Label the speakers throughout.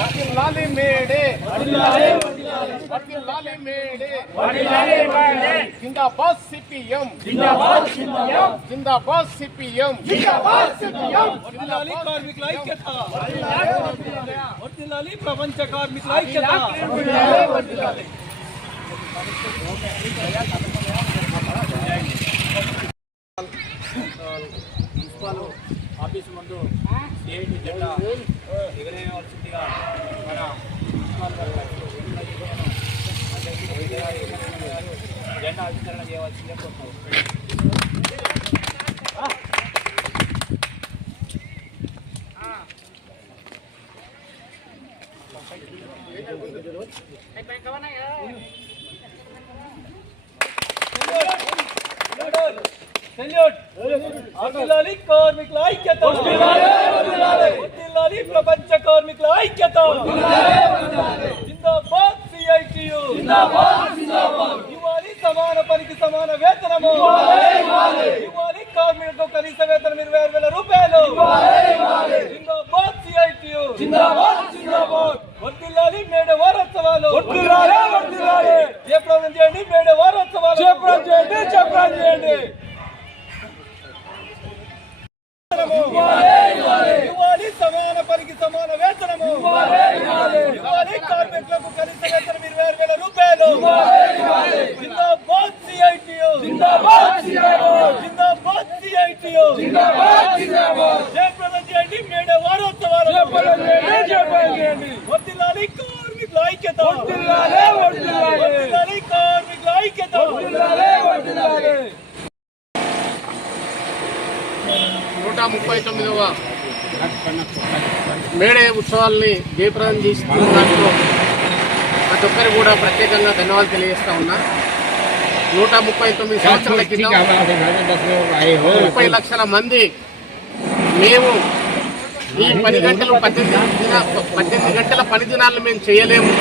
Speaker 1: వర్ధిల్లాలి మేడే వర్ధిల్లాలి మేడే జిందాబాద్ సిపిఎం జిందాబాద్ సిపిఎం జిందాబాద్ సిపిఎం జిందాబాద్ సిపిఎం
Speaker 2: వర్ధిల్లాలి కార్మికుల ఐక్యత వర్ధిల్లాలి ప్రపంచ కార్మికుల ఐక్యత
Speaker 3: మున్సిపల్ ఆఫీసు ముందు సిఐటి జెండా ఎగరేయవలసిందిగా మన మున్సిపల్ జెండా ఆవిష్కరణ చేయవలసిందే కోరుతున్నాం.
Speaker 2: వర్ధిల్లాలి కార్మికుల ఐక్యత. వర్ధిల్లాలి ప్రపంచ కార్మికుల ఐక్యత. జిందాబాద్ సిఐటియు. ఇవ్వాలి సమాన పనికి సమాన వేతనము. ఇవ్వాలి కార్మికులకు కనీస వేతనం ఇరవై ఆరు వేల రూపాయలు. జిందాబాద్ సిఐటియు. వర్ధిల్లాలి మేడే వారోత్సవాలు. జయప్రదం చేయండి మేడే వారోత్సవాలు. చేయండి చేయండి. ఇవ్వాలి సమాన పనికి సమాన వేతనము. ఇవ్వాలి కార్మికులకు కనీస వేతనం ఇరవై వేల రూపాయలు. జిందాబాద్ సిఐటియు. జిందాబాద్ సిఐటియు. జయప్రదం చేయండి మేడే వారోత్సవాలు వర్ధిల్లాలి కార్మికుల ఐక్యత వర్ధిల్లాలి కార్మికుల ఐక్యత
Speaker 1: నూట ముప్పై తొమ్మిదవ మేడే ఉత్సవాల్ని జయప్రదం దాంట్లో ప్రతి ఒక్కరు కూడా ప్రత్యేకంగా ధన్యవాదాలు తెలియజేస్తా ఉన్నా. నూట ముప్పై తొమ్మిది సంవత్సరాల ముప్పై లక్షల మంది మేము ఈ పది గంటలు పద్దెనిమిది పద్దెనిమిది గంటల పని దినాలను మేము చేయలేము.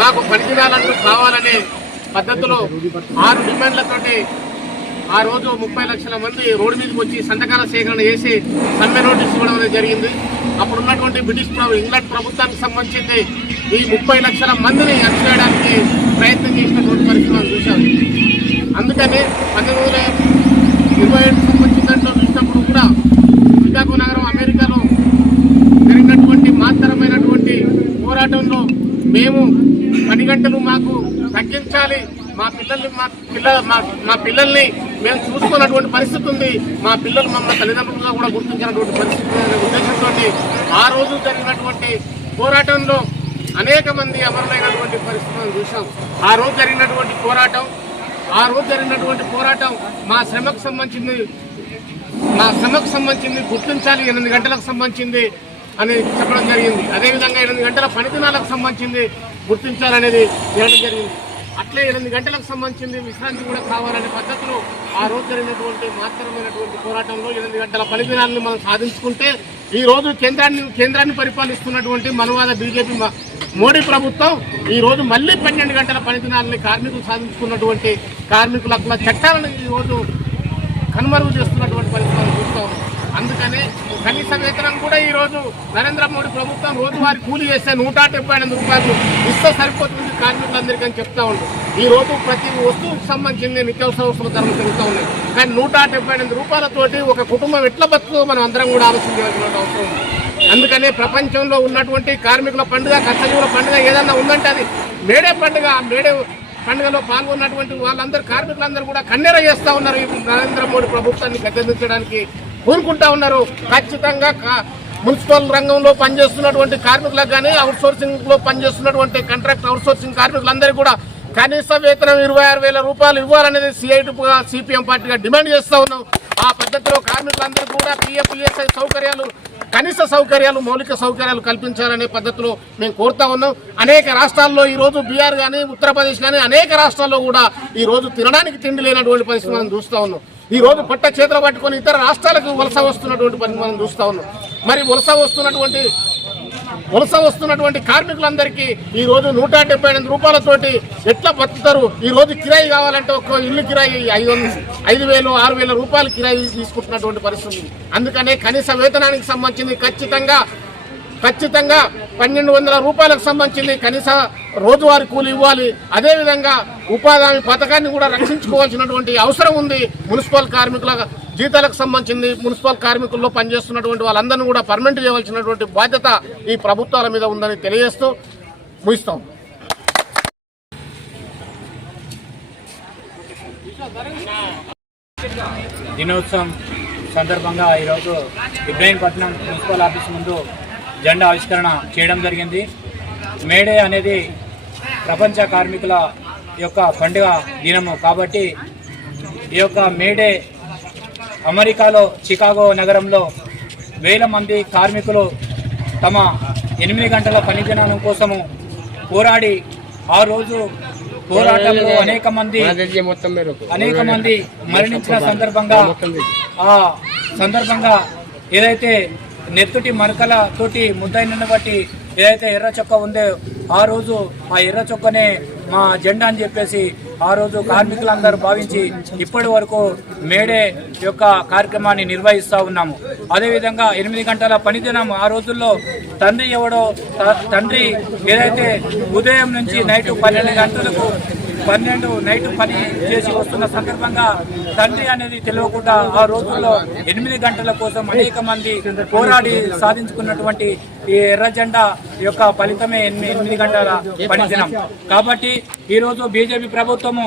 Speaker 1: మాకు పని దినాలను కావాలనే పద్ధతిలో ఆరు డిమాండ్లతోటి ఆ రోజు ముప్పై లక్షల మంది రోడ్డు మీదకి వచ్చి సంతకాల సేకరణ చేసి సమ్మె నోటీస్ ఇవ్వడం అనేది జరిగింది. అప్పుడు ఉన్నటువంటి బ్రిటిష్ ప్రభు ఇంగ్లాండ్ ప్రభుత్వానికి సంబంధించింది ఈ ముప్పై లక్షల మందిని అణచివేయడానికి ప్రయత్నం చేసినటువంటి పరిస్థితి మనం చూసాం అందుకని పంతొమ్మిది వందల ఇరవై ఏడు సంబంధించిన దాంట్లో చూసినప్పుడు కూడా చికాగో నగరం అమెరికాలో జరిగినటువంటి మాత్రమైనటువంటి పోరాటంలో మేము పని గంటలు మాకు తగ్గించాలి. మా పిల్లల్ని మా పిల్ల మా పిల్లల్ని మేము చూసుకున్నటువంటి పరిస్థితి ఉంది. మా పిల్లలు మమ్మల్ని తల్లిదండ్రులుగా కూడా గుర్తించినటువంటి పరిస్థితి ఉంది అనే ఉద్దేశంతో ఆ రోజు జరిగినటువంటి పోరాటంలో అనేక మంది అమరులైనటువంటి పరిస్థితులను చూసాం ఆ రోజు జరిగినటువంటి పోరాటం ఆ రోజు జరిగినటువంటి పోరాటం మా శ్రమకు సంబంధించింది మా శ్రమకు సంబంధించింది గుర్తించాలి ఎనిమిది గంటలకు సంబంధించింది అని చెప్పడం జరిగింది. అదేవిధంగా ఎనిమిది గంటల పని దినాలకు సంబంధించింది గుర్తించాలనేది చేయడం జరిగింది. అట్లే ఎనిమిది గంటలకు సంబంధించింది విశ్రాంతి కూడా కావాలనే పద్ధతిలో ఆ రోజు జరిగినటువంటి మాత్రమైనటువంటి పోరాటంలో ఎనిమిది గంటల పనిదినాలను మనం సాధించుకుంటే ఈ రోజు కేంద్రాన్ని కేంద్రాన్ని పరిపాలిస్తున్నటువంటి మనవాద బీజేపీ మోడీ ప్రభుత్వం ఈ రోజు మళ్ళీ పన్నెండు గంటల పనిదినాలని కార్మికులు సాధించుకున్నటువంటి కార్మికుల చట్టాలను ఈ రోజు కనుమరుగు చేస్తున్నటువంటి పరిస్థితులు చూస్తాం అందుకనే కనీస వేతనం కూడా ఈ రోజు నరేంద్ర మోడీ ప్రభుత్వం రోజువారి కూలి చేస్తే నూట డెబ్బై ఎనిమిది రూపాయలు ఇస్తే సరిపోతుంది కార్మికులందరికీ అని చెప్తా ఉంటాం ఈ రోజు ప్రతి వస్తువుకు సంబంధించిన నిత్యావసర వస్తువుల ధరలు పెరుగుతూ ఉన్నాయి. కానీ నూట డెబ్బై ఎనిమిది రూపాయలతోటి ఒక కుటుంబం ఎట్లా బతుకుతుందో మనం అందరం కూడా ఆలోచించాల్సిన అవసరం ఉంది. అందుకనే ప్రపంచంలో ఉన్నటువంటి కార్మికుల పండుగ కష్టజీవుల పండుగ ఏదన్నా ఉందంటే అది మేడే పండుగ. ఆ మేడే పండుగలో పాల్గొన్నటువంటి వాళ్ళందరూ కార్మికులందరూ కూడా కన్నెర చేస్తూ ఉన్నారు ఈ నరేంద్ర మోడీ ప్రభుత్వాన్ని గద్దెదించడానికి కోరుకుంటా ఉన్నారు. ఖచ్చితంగా మున్సిపల్ రంగంలో పనిచేస్తున్నటువంటి కార్మికులకు కానీ అవుట్ సోర్సింగ్లో పనిచేస్తున్నటువంటి కాంట్రాక్ట్ అవుట్ సోర్సింగ్ కార్మికులందరికీ కూడా కనీస వేతనం ఇరవై ఆరు వేల రూపాయలు ఇవ్వాలనేది సిఐటి సిపిఎం పార్టీగా డిమాండ్ చేస్తా ఉన్నాం. ఆ పద్ధతిలో కార్మికులందరూ కూడా పిఎఫ్ఈఎస్ఐ సౌకర్యాలు కనీస సౌకర్యాలు మౌలిక సౌకర్యాలు కల్పించాలనే పద్ధతిలో మేము కోరుతా ఉన్నాం. అనేక రాష్ట్రాల్లో ఈరోజు బీహార్ కానీ ఉత్తరప్రదేశ్ కానీ అనేక రాష్ట్రాల్లో కూడా ఈ రోజు తినడానికి తిండి లేనటువంటి పరిస్థితి మనం చూస్తా ఉన్నాం. ఈ రోజు పట్ట చేతులు పట్టుకొని ఇతర రాష్ట్రాలకు వలస వస్తున్నటువంటి పని మనం చూస్తా ఉన్నాం. మరి వలస వస్తున్నటువంటి వలస వస్తున్నటువంటి కార్మికులందరికీ ఈ రోజు నూట డెబ్బై ఎనిమిది రూపాయలతోటి ఎట్లా బతుకుతారు? ఈ రోజు కిరాయి కావాలంటే ఒక్క ఇల్లు కిరాయి ఐదు ఐదు వేలు ఆరు వేల రూపాయలు కిరాయి తీసుకుంటున్నటువంటి పరిస్థితి. అందుకనే కనీస వేతనానికి సంబంధించింది ఖచ్చితంగా ఖచ్చితంగా పన్నెండు వందల రూపాయలకు సంబంధించింది కనీస రోజువారీ కూలి ఇవ్వాలి. అదేవిధంగా ఉపాధి హామీ పథకాన్ని కూడా రక్షించుకోవాల్సినటువంటి అవసరం ఉంది. మున్సిపల్ కార్మికుల జీతాలకు సంబంధించింది మున్సిపల్ కార్మికుల్లో పనిచేస్తున్నటువంటి వాళ్ళందరినీ కూడా పర్మనెంట్ చేయవలసినటువంటి బాధ్యత ఈ ప్రభుత్వాల మీద ఉందని తెలియజేస్తూ ముగిస్తాం.
Speaker 3: దినోత్సవం సందర్భంగా ఈరోజు ఇబ్రాహీంపట్నం మున్సిపల్ ఆఫీస్ ముందు జెండా ఆవిష్కరణ చేయడం జరిగింది. మేడే అనేది ప్రపంచ కార్మికుల యొక్క పండుగ దినము కాబట్టి ఈ యొక్క మేడే అమెరికాలో చికాగో నగరంలో వేల మంది కార్మికులు తమ ఎనిమిది గంటల పని దినం కోసము పోరాడి ఆ రోజు పోరాటంలో అనేక మంది అనేక మంది మరణించిన సందర్భంగా ఆ సందర్భంగా ఏదైతే నెత్తుటి మరకల తోటి ముద్దైన బట్టి ఏదైతే ఎర్ర చొక్క ఉందో ఆ రోజు ఆ ఎర్ర చొక్కనే మా జెండా అని చెప్పేసి ఆ రోజు కార్మికులందరూ భావించి ఇప్పటి వరకు మేడే యొక్క కార్యక్రమాన్ని నిర్వహిస్తూ ఉన్నాము. అదేవిధంగా ఎనిమిది గంటల పనిదినం ఆ రోజుల్లో తండ్రి ఎవడో త- తండ్రి ఏదైతే ఉదయం నుంచి నైట్ పన్నెండు గంటలకు పన్నెండు నైట్ పని చేసి వస్తున్న సందర్భంగా తండ్రి అనేది తెలియకుండా ఆ రోజుల్లో ఎనిమిది గంటల కోసం అనేక మంది పోరాడి సాధించుకున్నటువంటి ఈ ఎర్ర జెండా యొక్క ఫలితమే ఎనిమిది ఎనిమిది గంటల పని దినం. కాబట్టి ఈరోజు బీజేపీ ప్రభుత్వము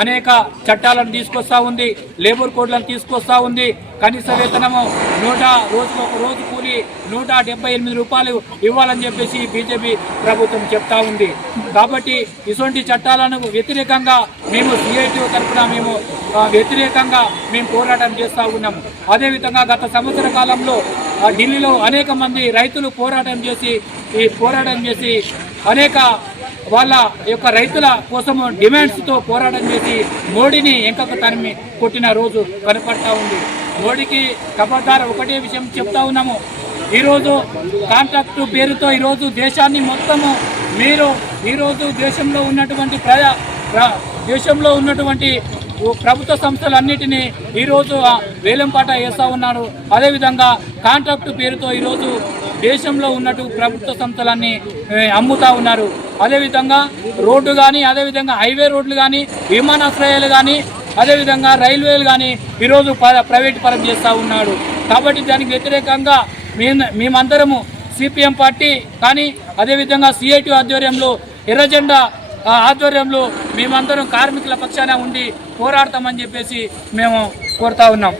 Speaker 3: అనేక చట్టాలను తీసుకొస్తా ఉంది లేబర్ కోడ్లను తీసుకొస్తా ఉంది. కనీస వేతనము నూట రోజుకు ఒక రోజు కూలి నూట డెబ్బై ఎనిమిది రూపాయలు ఇవ్వాలని చెప్పేసి బీజేపీ ప్రభుత్వం చెప్తా ఉంది. కాబట్టి ఇటువంటి చట్టాలను వ్యతిరేకంగా మేము సిఐటి తరఫున మేము వ్యతిరేకంగా మేము పోరాటం చేస్తూ ఉన్నాము అదేవిధంగా గత సంవత్సర కాలంలో ఆ, ఢిల్లీలో అనేక మంది రైతులు పోరాటం చేసి ఈ పోరాటం చేసి అనేక వాళ్ళ యొక్క రైతుల కోసము డిమాండ్స్తో పోరాటం చేసి మోడీని ఎంకొక తరిమి కొట్టిన రోజు కనపడతా ఉంది. మోడీకి కబద్దార ఒకటే విషయం చెప్తా ఉన్నాము. ఈరోజు కాంట్రాక్టు పేరుతో ఈరోజు దేశాన్ని మొత్తము మీరు ఈరోజు దేశంలో ఉన్నటువంటి ప్రజా ప్ర- దేశంలో ఉన్నటువంటి ప్రభుత్వ సంస్థలన్నిటినీ ఈరోజు వేలంపాట వేస్తూ ఉన్నారు. అదేవిధంగా కాంట్రాక్టు పేరుతో ఈరోజు దేశంలో ఉన్నట్టు ప్రభుత్వ సంస్థలన్నీ అమ్ముతా ఉన్నారు. అదేవిధంగా రోడ్డు కానీ అదేవిధంగా హైవే రోడ్లు కానీ విమానాశ్రయాలు కానీ అదేవిధంగా రైల్వేలు కానీ ఈరోజు ప- ప్రైవేట్ పరం చేస్తూ ఉన్నాడు. కాబట్టి దానికి వ్యతిరేకంగా మేము మేమందరము సిపిఎం పార్టీ కానీ అదేవిధంగా సిఐటి ఆధ్వర్యంలో ఎర్రజెండా ఆధ్వర్యంలో మేమందరం కార్మికుల పక్షాన ఉండి పోరాడతామని చెప్పేసి మేము కోరుతా ఉన్నాం.